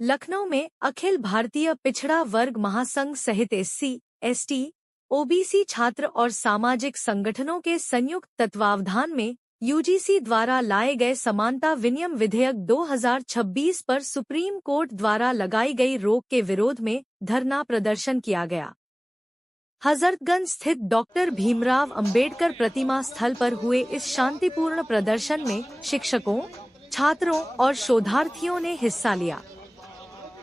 लखनऊ में अखिल भारतीय पिछड़ा वर्ग महासंघ सहित एससी, एसटी, ओबीसी छात्र और सामाजिक संगठनों के संयुक्त तत्वावधान में यूजीसी द्वारा लाए गए समानता विनियम विधेयक 2026 पर सुप्रीम कोर्ट द्वारा लगाई गई रोक के विरोध में धरना प्रदर्शन किया गया। हजरतगंज स्थित डॉक्टर भीमराव अंबेडकर प्रतिमा स्थल पर हुए इस शांतिपूर्ण प्रदर्शन में शिक्षकों, छात्रों और शोधार्थियों ने हिस्सा लिया।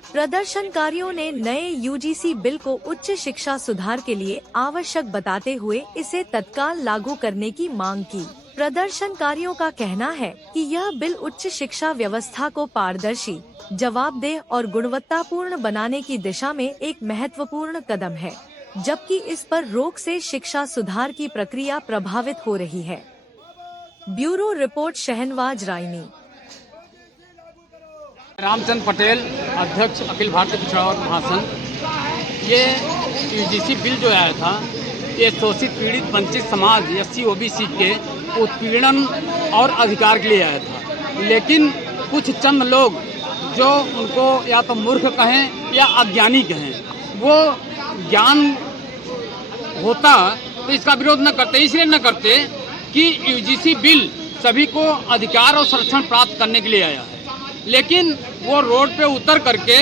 प्रदर्शनकारियों ने नए यूजीसी बिल को उच्च शिक्षा सुधार के लिए आवश्यक बताते हुए इसे तत्काल लागू करने की मांग की। प्रदर्शनकारियों का कहना है कि यह बिल उच्च शिक्षा व्यवस्था को पारदर्शी, जवाबदेह और गुणवत्तापूर्ण बनाने की दिशा में एक महत्वपूर्ण कदम है, जबकि इस पर रोक से शिक्षा सुधार की प्रक्रिया प्रभावित हो रही है। ब्यूरो रिपोर्ट शहनवाज रायनी। रामचंद्र पटेल, अध्यक्ष अखिल भारतीय पिछड़ा वर्ग महासंघ। ये यूजीसी बिल जो आया था, ये शोषित पीड़ित वंचित समाज एससी ओबीसी के उत्पीड़न और अधिकार के लिए आया था। लेकिन कुछ चंद लोग जो उनको या तो मूर्ख कहें या अज्ञानी कहें, वो ज्ञान होता तो इसका विरोध न करते। इसलिए न करते कि यूजीसी बिल सभी को अधिकार और संरक्षण प्राप्त करने के लिए आया है। लेकिन वो रोड पे उतर करके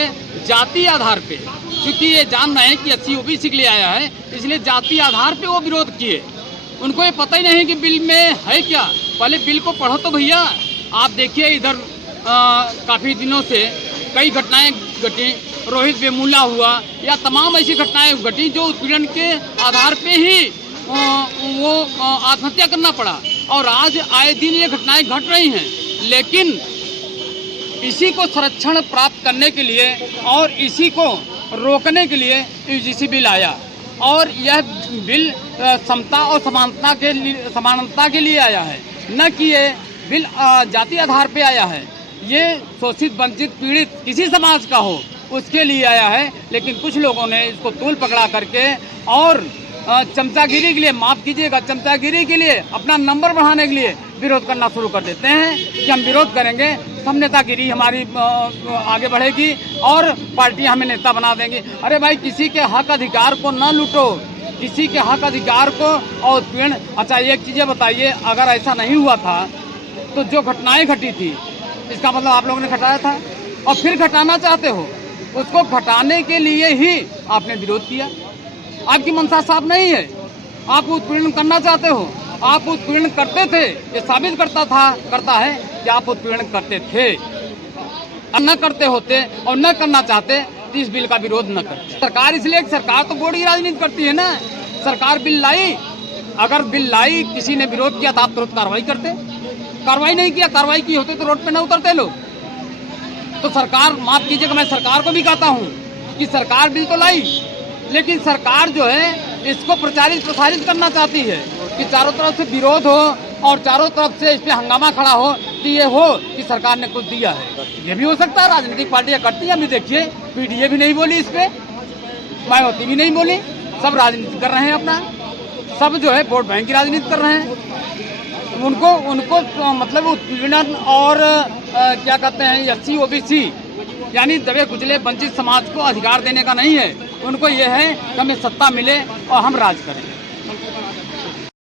जाति आधार पे, क्योंकि ये जान रहे हैं कि एससी ओबीसी के लिए आया है, इसलिए जाति आधार पे वो विरोध किए। उनको ये पता ही नहीं कि बिल में है क्या। पहले बिल को पढ़ो तो भैया। आप देखिए इधर काफ़ी दिनों से कई घटनाएं घटी, रोहित वेमुला हुआ या तमाम ऐसी घटनाएं घटी जो उत्पीड़न के आधार पे ही वो आत्महत्या करना पड़ा। और आज आए दिन ये घटनाएं घट रही हैं। लेकिन इसी को संरक्षण प्राप्त करने के लिए और इसी को रोकने के लिए यूजीसी बिल आया। और यह बिल समता और समानता के लिए आया है, न कि ये बिल जाति आधार पे आया है। ये शोषित वंचित पीड़ित किसी समाज का हो उसके लिए आया है। लेकिन कुछ लोगों ने इसको तूल पकड़ा करके और चमचागिरी के लिए, माफ कीजिएगा, चमचागिरी के लिए, अपना नंबर बढ़ाने के लिए विरोध करना शुरू कर देते हैं कि हम विरोध करेंगे, हम नेतागिरी हमारी आगे बढ़ेगी और पार्टियां हमें नेता बना देंगी। अरे भाई, किसी के हक अधिकार को न लूटो, किसी के हक अधिकार को और उत्पीड़न। अच्छा, एक चीज़ें बताइए, अगर ऐसा नहीं हुआ था तो जो घटनाएं घटी थी, इसका मतलब आप लोगों ने घटाया था और फिर घटाना चाहते हो। उसको घटाने के लिए ही आपने विरोध किया। आपकी मंशा साफ नहीं है, आप उत्पीड़न करना चाहते हो। आप उत्पीड़न करते थे, ये साबित करता है कि आप उत्पीड़न करते थे। न करते होते और न करना चाहते तो इस बिल का विरोध न करते। सरकार इसलिए, सरकार तो वोट की राजनीति करती है ना। सरकार बिल लाई, अगर बिल लाई, किसी ने विरोध किया तो आप तुरंत कार्रवाई करते। कार्रवाई नहीं किया, कार्रवाई की होती तो रोड पे न उतरते लोग। तो सरकार, माफ कीजिएगा, मैं सरकार को भी कहता हूँ कि सरकार बिल तो लाई, लेकिन सरकार जो है इसको प्रसारित करना चाहती है कि चारों तरफ से विरोध हो और चारों तरफ से इस पे हंगामा खड़ा हो, तो ये हो कि सरकार ने कुछ दिया है। ये भी हो सकता है, राजनीतिक पार्टियां करती हैं। अभी देखिए, पीडीए भी नहीं बोली इस पे, मायावती भी नहीं बोली। सब राजनीति कर रहे हैं अपना, सब जो है वोट बैंक की राजनीति कर रहे हैं। उनको मतलब उत्पीड़न और क्या कहते हैं, एससी ओबीसी यानी दबे कुचले वंचित समाज को अधिकार देने का नहीं है। उनको ये है कि हमें सत्ता मिले और हम राज करें।